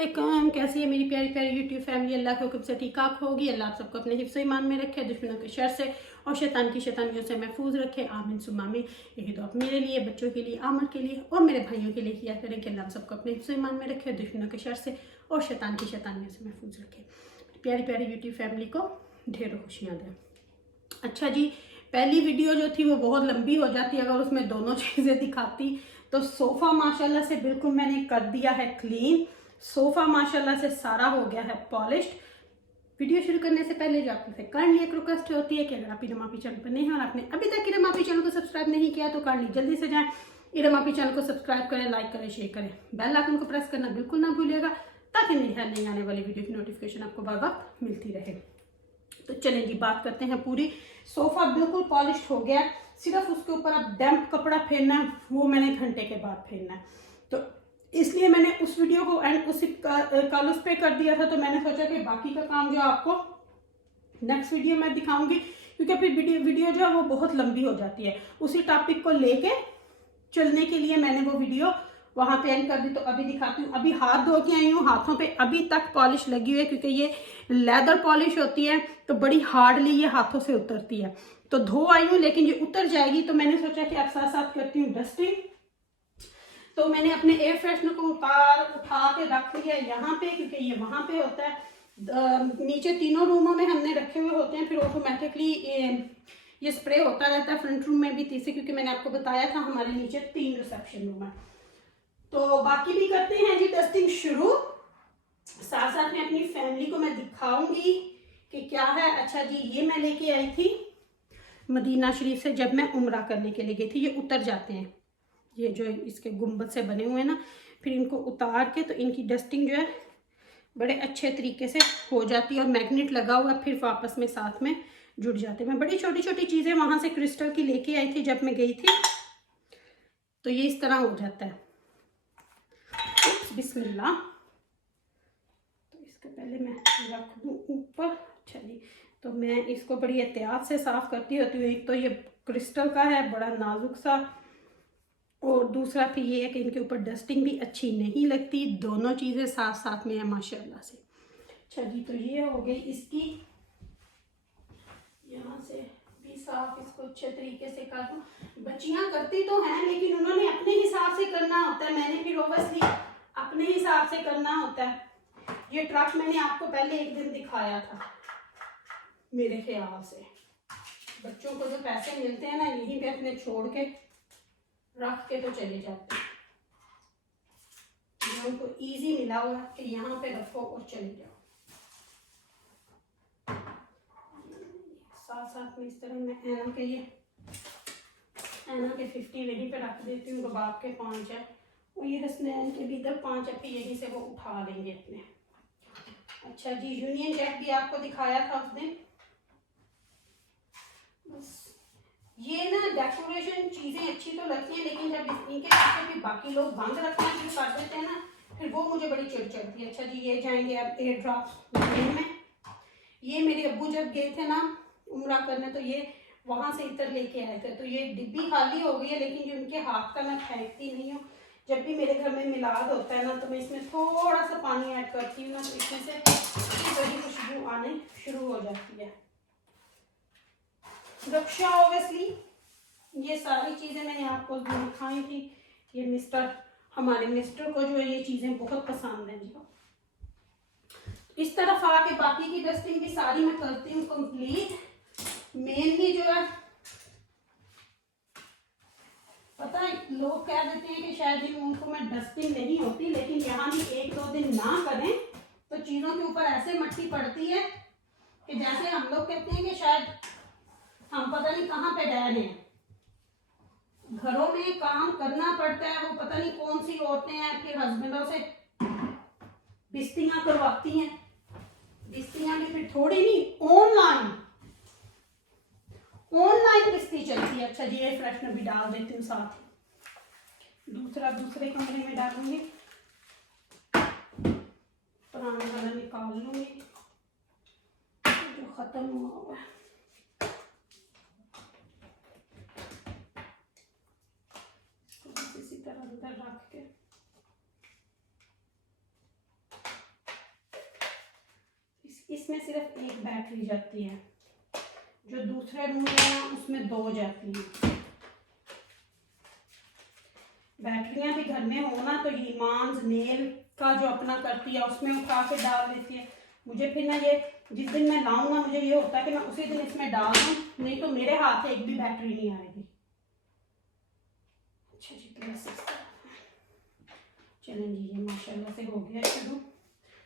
अस्सलामुअलैकुम। कैसी है मेरी प्यारी प्यारी यूट्यूब फैमिली? अल्लाह के हुक्म से ठीक ठाक होगी। अल्लाह आप सबको अपने हिफ्ज़ ईमान में रखे, दुश्मनों के शर से और शैतान की शैतानियों से महफूज रखे। आमीन सुम्मा आमीन। यही तो आप मेरे लिए, बच्चों के लिए, आमर के लिए और मेरे भाइयों के लिए किया करें कि अल्लाह आप सबको अपने हिफ्ज़ ईमान में रखे, दुश्मनों के शर से और शैतान की शैतानियों से महफूज रखे। प्यारी प्यारी यूट्यूब फैमिली को ढेरों खुशियाँ दें। अच्छा जी, पहली वीडियो जो थी वो बहुत लंबी हो जाती, अगर उसमें दोनों चीज़ें दिखाती। तो सोफ़ा माशाल्लाह से बिल्कुल मैंने कर दिया है क्लीन। सोफ़ा माशाल्लाह से सारा हो गया है पॉलिश्ड। वीडियो शुरू करने से पहले जो आपसे काइंडली एक रिक्वेस्ट होती है कि अगर आप इरम आपी चैनल पर नहीं हैं और आपने अभी तक इरम आपी चैनल को सब्सक्राइब नहीं किया तो काइंडली जल्दी से जाएं, इरम आपी चैनल को सब्सक्राइब करें, लाइक करें, शेयर करें, बेल आइकन को प्रेस करना बिल्कुल ना भूलिएगा ताकि मेरी हर नई आने वाली वीडियो की नोटिफिकेशन आपको बार बार मिलती रहे। तो चलें जी, बात करते हैं पूरी। सोफा बिल्कुल पॉलिश्ड हो गया, सिर्फ उसके ऊपर अब डैम्प कपड़ा फेरना है, वो मैंने घंटे के बाद फेरना है। तो इसलिए मैंने उस वीडियो को एंड उसी कल उस पे कर दिया था। तो मैंने सोचा कि बाकी का काम जो आपको नेक्स्ट वीडियो में दिखाऊंगी, क्योंकि फिर वीडियो जो है वो बहुत लंबी हो जाती है। उसी टॉपिक को लेके चलने के लिए मैंने वो वीडियो वहां पे एंड कर दी। तो अभी दिखाती हूँ। अभी हाथ धो के आई हूँ, हाथों पे अभी तक पॉलिश लगी हुई है, क्योंकि ये लेदर पॉलिश होती है तो बड़ी हार्डली ये हाथों से उतरती है। तो धो आई हूँ लेकिन ये उतर जाएगी। तो मैंने सोचा कि आप साथ साथ करती हूँ डस्टिंग। तो मैंने अपने एयर फ्रेशनर को उठा के रख लिया यहाँ पे, क्योंकि ये वहां पे होता है। नीचे तीनों रूमों में हमने रखे हुए होते हैं, फिर ऑटोमेटिकली ये स्प्रे होता रहता है। फ्रंट रूम में भी तीसरे, क्योंकि मैंने आपको बताया था हमारे नीचे 3 रिसेप्शन रूम है। तो बाकी भी करते हैं जी डस्टिंग शुरू। साथ साथ में अपनी फैमिली को मैं दिखाऊंगी कि क्या है। अच्छा जी, ये मैं लेके आई थी मदीना शरीफ से जब मैं उम्रा करने के लिए गई थी। ये उतर जाते हैं, ये जो इसके गुंबद से बने हुए हैं ना, फिर इनको उतार के तो इनकी डस्टिंग जो है बड़े अच्छे तरीके से हो जाती है। और मैग्नेट लगा हुआ फिर वापस में साथ में जुड़ जाते हैं। मैं बड़ी छोटी छोटी चीज़ें वहाँ से क्रिस्टल की लेके आई थी जब मैं गई थी। तो ये इस तरह हो जाता है। बिस्मिल्लाह। तो इसके पहले मैं रख दूँ ऊपर। अच्छा जी, तो मैं इसको बड़ी एहतियात से साफ़ करती होती हूँ। एक तो ये क्रिस्टल का है, बड़ा नाजुक सा, और दूसरा फिर ये है कि इनके ऊपर डस्टिंग भी अच्छी नहीं लगती। दोनों चीज़ें साथ साथ में है माशाल्लाह से। अच्छा जी, तो ये हो गई इसकी, यहाँ से भी साफ इसको अच्छे तरीके से कर दूँ। बच्चियाँ करती तो हैं लेकिन उन्होंने अपने हिसाब से करना होता है, मैंने फिर ओवसली अपने हिसाब से करना होता है। ये ट्रक मैंने आपको पहले एक दिन दिखाया था। मेरे ख्याल से बच्चों को जो पैसे मिलते हैं ना, यहीं पे अपने छोड़ के रख के तो चले जाते हैं। उनको इजी मिला हुआ कि यहाँ पे रखो और चले जाओ। साथ साथ में इस तरह मैं ऐना के 50 यहीं पे रख देती हूँ। बाप के 5 है और ये हसनैन के भी इधर 5 है, फिर यहीं से वो उठा लेंगे अपने। अच्छा जी, यूनियन जैक भी आपको दिखाया था उस दिन। बस ये ना डेकोरेशन चीजें अच्छी तो लगती हैं, लेकिन जब इनके पीछे भी बाकी लोग बंद रखना शुरू कर देते हैं ना, फिर वो मुझे बड़ी चिढ़ चढ़ती है। अच्छा जी, ये जाएंगे अब एयर ड्रॉप में। ये मेरे अब्बू जब गए थे ना उम्रा करने, तो ये वहां से इतर लेके आए थे। तो ये डिब्बी खाली हो गई है, लेकिन जो इनके हाथ का मैं फेंकती नहीं हूँ। जब भी मेरे घर में मिलाद होता है ना, तो मैं इसमें थोड़ा सा पानी ऐड करती हूँ ना, तो इसमें से बड़ी खुशबू आने शुरू हो जाती है। रक्षा ऑब्वियसली, ये सारी चीजें मैंने आपको दिखाई थी। ये हमारे मिस्टर को जो है ये चीजें बहुत पसंद है जी। इस तरफ आके बाकी की डस्टिंग भी सारी मैं करती हूँ कंप्लीट। मेनली जो है, पता है लोग कह देते हैं कि शायद इन उनको में डस्टिंग नहीं होती, लेकिन यहाँ भी 1-2 दिन ना करें तो चीजों के ऊपर ऐसे मट्टी पड़ती है कि जैसे हम लोग कहते हैं कि शायद हम पता नहीं कहाँ पे रह रहे हैं। घरों में काम करना पड़ता है, वो पता नहीं कौन सी औरतें हैं फिर हस्बैंडों से बिस्तियां करवाती हैं। बिस्तियां भी फिर थोड़ी नहीं, ऑनलाइन बिस्ती चलती है। अच्छा जी, ये फ्रेशनर भी डाल देती हूँ साथ ही। दूसरे कमरे में डालूंगी, पुराना वाला निकाल लूंगी जो खत्म हुआ है। इसी तरह अंदर रख के इसमें सिर्फ एक बैटरी जाती है, जो दूसरे रूम में है उसमें 2 जाती हैं। बैटरियां भी घर में हो ना तो ये ईमान्स नेल का जो अपना करती है उसमें उठा के डाल देती है। मुझे फिर ना ये जिस दिन मैं लाऊं ना, मुझे ये होता है कि मैं उसी दिन इसमें डाल दूं, नहीं तो मेरे हाथ एक भी बैटरी नहीं आएगी। अच्छा जी, चलें जी, ये माशाल्लाह से हो गया शुरू।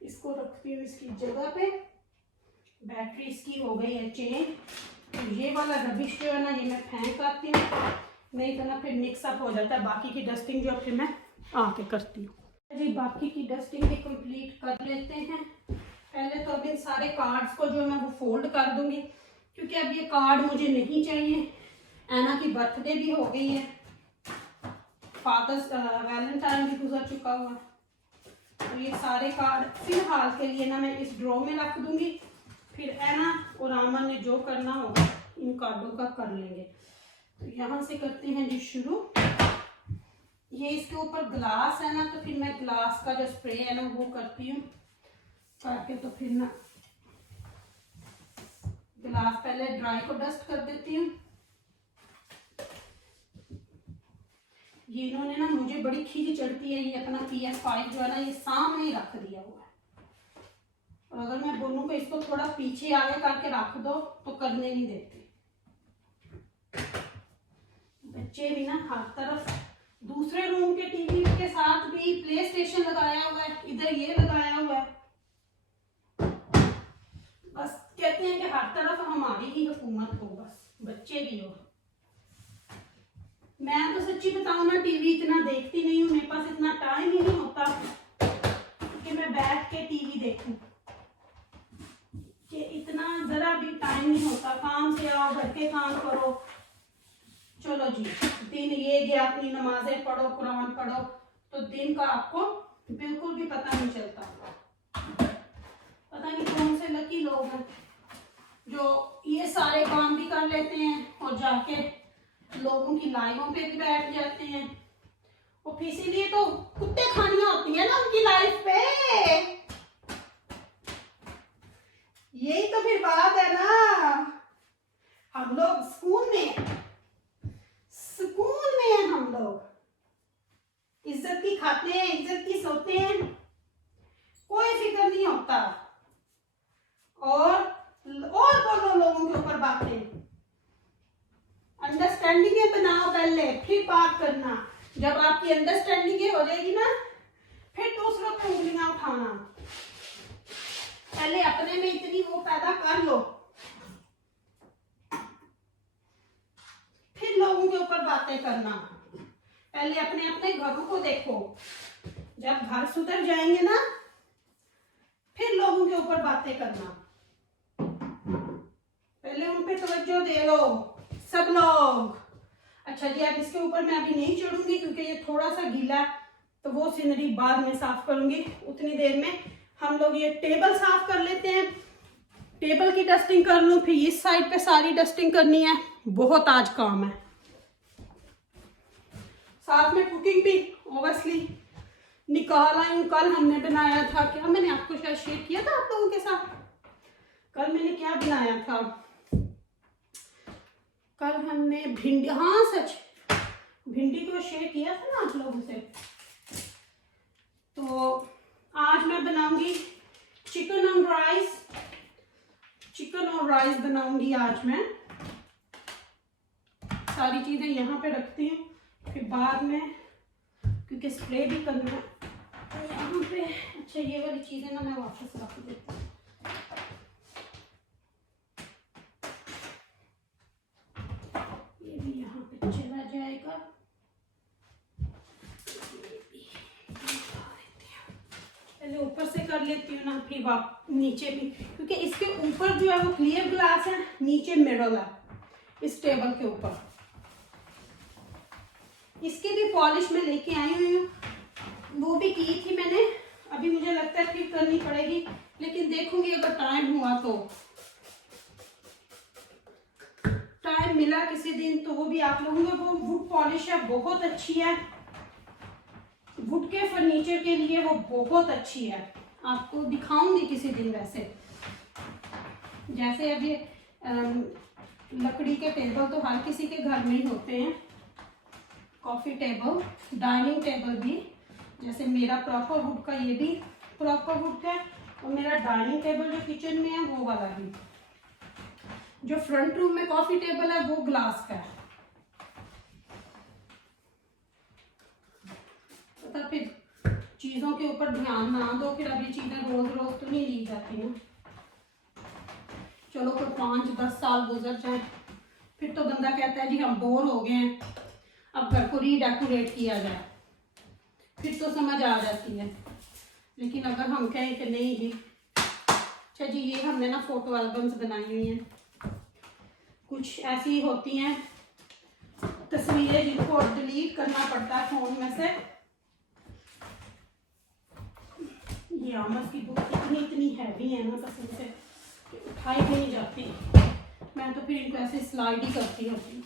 इसको रखती हूँ इसकी जगह पे। बैटरी इसकी हो गई है चेंज। तो ये वाला रबिश जो है ना, ये मैं फेंक आती हूँ, नहीं तो ना फिर मिक्सअप हो जाता है। बाकी की डस्टिंग जो फिर मैं आके करती हूँ जी। बाकी की डस्टिंग भी कंप्लीट कर लेते हैं। पहले तो अब इन सारे कार्ड्स को जो मैं वो फोल्ड कर दूंगी, क्योंकि अब ये कार्ड मुझे नहीं चाहिए। ऐना की बर्थडे भी हो गई है, फादर्स वैलेंटाइन भी गुजर चुका हुआ, तो ये सारे कार्ड फिलहाल के लिए ना मैं इस ड्रॉ में रख दूंगी। फिर ऐना और आमन ने जो करना होगा इन कार्डों का कर लेंगे। तो यहाँ से करते हैं जी शुरू। ये इसके ऊपर ग्लास है ना, तो फिर मैं ग्लास का जो स्प्रे है ना वो करती हूँ करके। तो फिर ना ग्लास पहले ड्राई को डस्ट कर देती हूँ। ये इन्होंने ना मुझे बड़ी खींच चढ़ती है, ये अपना PS5 जो है ना ये सामने ही रख दिया हुआ है, और अगर मैं बोलूँ कि इसको थोड़ा पीछे आगे करके रख दो तो करने नहीं देते। बच्चे भी ना हर तरफ, दूसरे रूम के टीवी के साथ भी प्ले स्टेशन लगाया हुआ है, इधर ये लगाया हुआ है। बस कहते हैं कि हर तरफ हमारी ही हुकूमत हो, बस बच्चे भी हो। मैं तो सच्ची बताऊं ना, टीवी इतना देखती नहीं हूँ, मेरे पास इतना टाइम ही नहीं होता कि मैं बैठ के टीवी देखूं, कि इतना जरा भी टाइम नहीं होता। काम से आओ, घर के काम करो, चलो जी दिन ये गया, अपनी नमाजें पढ़ो, कुरान पढ़ो, तो दिन का आपको बिल्कुल भी पता नहीं चलता। पता नहीं कौन से लकी लोग हैं जो ये सारे काम भी कर लेते हैं और जाके लोगों की लाइफों पे भी बैठ जाते हैं। और इसीलिए तो कुत्ते खानियां होती है ना उनकी लाइफ पे। यही तो फिर बात है ना, हम लोग सुकून में हैं, हम लोग इज्जत की खाते हैं, इज्जत की सोते हैं, कोई फिक्र नहीं होता। और बोलो लोगों के ऊपर बातें, अंडरस्टैंडिंग बनाओ पहले, फिर बात करना। जब आपकी अंडरस्टैंडिंग हो जाएगी ना, फिर दूसरों पे उंगलियां उठाना। पहले अपने में इतनी वो पैदा कर लो, फिर लोगों के ऊपर बातें करना। पहले अपने अपने घरों को देखो, जब घर सुधर जाएंगे ना, फिर लोगों के ऊपर बातें करना। पहले उन पे तवज्जो दे लो सब लोग। अच्छा जी, अब इसके ऊपर मैं अभी नहीं चढ़ूंगी क्योंकि ये थोड़ा सा गीला, तो वो सीनरी बाद में साफ करूंगी। उतनी देर में हम लोग ये टेबल साफ कर लेते हैं। टेबल की डस्टिंग कर लूं, फिर इस साइड पे सारी डस्टिंग करनी है, बहुत आज काम है। साथ में कुकिंग भी ऑब्वियसली निकाल आई हूँ। कल हमने बनाया था, क्या मैंने आपको शायद शेयर किया था आप लोगों के साथ, कल मैंने क्या बनाया था। कल हमने भिंडी, हाँ सच, भिंडी को शेयर किया था ना आप लोगों से। तो आज मैं बनाऊंगी चिकन और राइस। चिकन और राइस बनाऊंगी आज मैं। सारी चीजें यहाँ पे रखती हूँ, फिर बाद में क्योंकि स्प्रे भी करना है यहाँ पे। अच्छा ये वाली चीजें ना मैं वापस रख देती हूँ। ये भी यहाँ पे चला जाएगा। पहले ऊपर से कर लेती हूँ ना, फिर नीचे भी, क्योंकि इसके ऊपर जो है वो क्लियर ग्लास है, नीचे मिरर है इस टेबल के ऊपर। इसकी भी पॉलिश में लेके आई हुई हूँ, वो भी की थी मैंने, अभी मुझे लगता है फिर करनी पड़ेगी, लेकिन देखूंगी अगर टाइम हुआ तो, टाइम मिला किसी दिन तो वो भी आप लोगों को। वो वुड पॉलिश है, बहुत अच्छी है, वुड के फर्नीचर के लिए वो बहुत अच्छी है, आपको दिखाऊंगी किसी दिन। वैसे जैसे अब ये लकड़ी के टेबल तो हर किसी के घर में ही होते हैं, कॉफ़ी टेबल, डाइनिंग टेबल भी, जैसे मेरा प्रॉपर वुड का, ये भी प्रॉपर वुड का, और मेरा डाइनिंग टेबल जो किचन में है वो वाला भी। जो फ्रंट रूम में कॉफ़ी टेबल है वो ग्लास का है। पता फिर चीज़ों के ऊपर ध्यान ना दो, फिर अब ये चीज़ें रोज रोज तो नहीं ली जाती ना। चलो कोई 5-10 साल गुजर जाए, फिर तो बंदा कहता है जी हम बोर हो गए हैं, अब घर को रीडेकोरेट किया जाए, फिर तो समझ आ जाती है। लेकिन अगर हम कहें कि नहीं जी, अच्छा जी ये हमने ना फोटो एल्बम्स बनाई हुई हैं, कुछ ऐसी होती हैं तस्वीरें जिनको डिलीट करना पड़ता है फोन में से। ये आमस की बुक इतनी हैवी है ना, कसम से उठाई भी नहीं जाती। मैं तो फिर इनको ऐसे स्लाइड ही करती होती।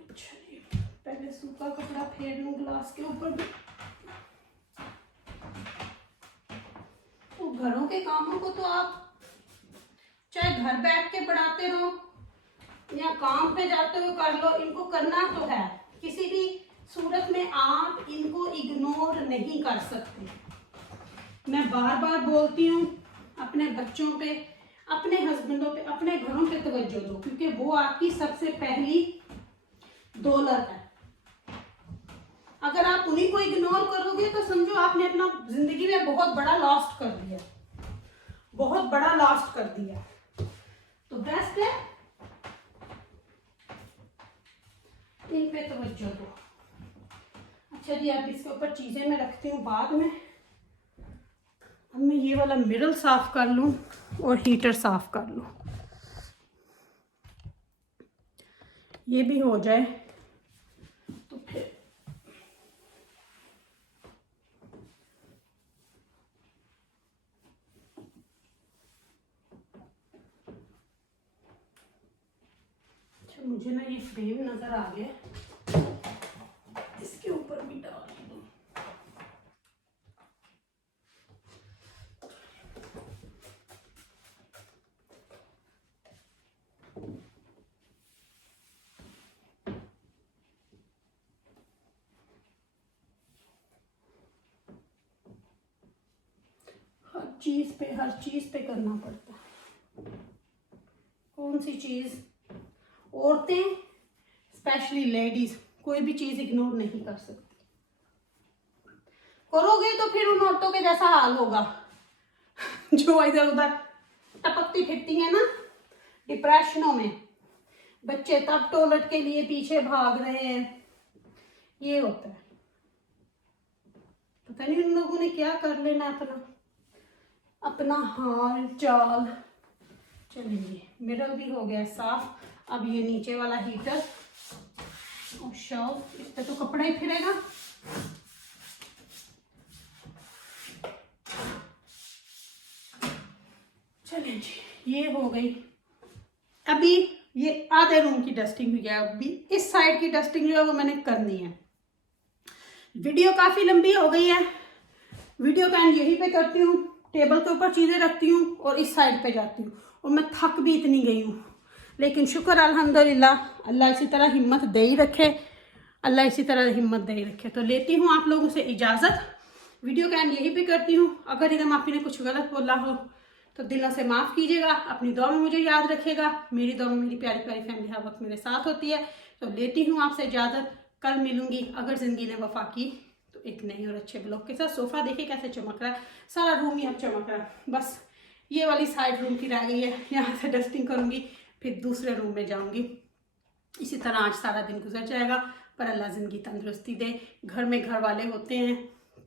अच्छा जी, पहले सूखा कपड़ा फेर लूं ग्लास के ऊपर भी। तो घरों के कामों को तो आप चाहे घर बैठ के पढ़ाते रहो या काम पे जाते हुए कर लो, इनको करना तो है। किसी भी सूरत में आप इनको इग्नोर नहीं कर सकते। मैं बार बार बोलती हूँ, अपने बच्चों पे, अपने हस्बैंडों पे, अपने घरों पे तवज्जो दो, क्योंकि वो आपकी सबसे पहली दौलत है। अगर आप उन्हीं को इग्नोर करोगे तो समझो आपने अपना जिंदगी में बहुत बड़ा लॉस्ट कर दिया, बहुत बड़ा लॉस्ट कर दिया। तो बेस्ट है इन पे तवज्जो दो। अच्छा जी, अब इसके ऊपर चीजें मैं रखती हूँ बाद में। अब मैं ये वाला मिरर साफ कर लूं और हीटर साफ कर लूं, ये भी हो जाए तो फिर मुझे ना ये फ्रेम नजर आ गया, इसके ऊपर भी डाल दूं। हर चीज पे करना पड़ता है। कौन सी चीज, औरतें स्पेशली लेडीज कोई भी चीज इग्नोर नहीं कर सकती। करोगे तो फिर उन औरतों के जैसा हाल होगा जो इधर उधर टपकती फिरती है ना डिप्रेशनों में, बच्चे तब टॉयलेट के लिए पीछे भाग रहे हैं, ये होता है। पता नहीं उन लोगों ने क्या कर लेना अपना हाल चाल। चलिए मिरर भी हो गया साफ। अब ये नीचे वाला हीटर और शेल्फ, इस पे तो कपड़ा ही फिरेगा। चलिए जी, ये हो गई। अभी ये आधे रूम की डस्टिंग हुई है, अभी इस साइड की डस्टिंग जो है वो मैंने करनी है। वीडियो काफी लंबी हो गई है, वीडियो का एंड यहीं पे करती हूँ। टेबल के ऊपर चीजें रखती हूँ और इस साइड पे जाती हूँ, और मैं थक भी इतनी गई हूँ। लेकिन शुक्र अल्हम्दुलिल्लाह, अल्लाह इसी तरह हिम्मत दे ही रखे, अल्लाह इसी तरह हिम्मत दे ही रखे। तो लेती हूँ आप लोगों से इजाज़त, वीडियो का एंड यहीं पे करती हूँ। अगर एकदम आपने ने कुछ गलत बोला हो तो दिलों से माफ़ कीजिएगा, अपनी दुआ में मुझे याद रखेगा। मेरी दुआ में मेरी प्यारी प्यारी फैमिली हर वक्त मेरे साथ होती है। तो लेती हूँ आपसे इजाज़त, कल मिलूंगी अगर ज़िंदगी ने वफा की तो एक नए और अच्छे ब्लॉग के साथ। सोफ़ा देखिए कैसे चमक रहा है, सारा रूम ही अब चमक रहा है। बस ये वाली साइड रूम की रह गई है, यहाँ से डस्टिंग करूँगी, फिर दूसरे रूम में जाऊँगी। इसी तरह आज सारा दिन गुजर जाएगा, पर अल्लाह ज़िंदगी तंदुरुस्ती दे। घर में घर वाले होते हैं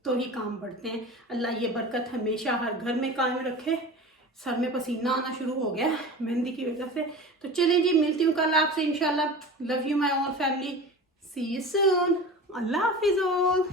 तो ही काम बढ़ते हैं। अल्लाह ये बरकत हमेशा हर घर में कायम रखे। सर में पसीना आना शुरू हो गया मेहंदी की वजह से। तो चलिए जी, मिलती हूँ कल आपसे इंशाल्लाह। Love you my all family, see you soon, अल्लाह हाफिज़ ऑल।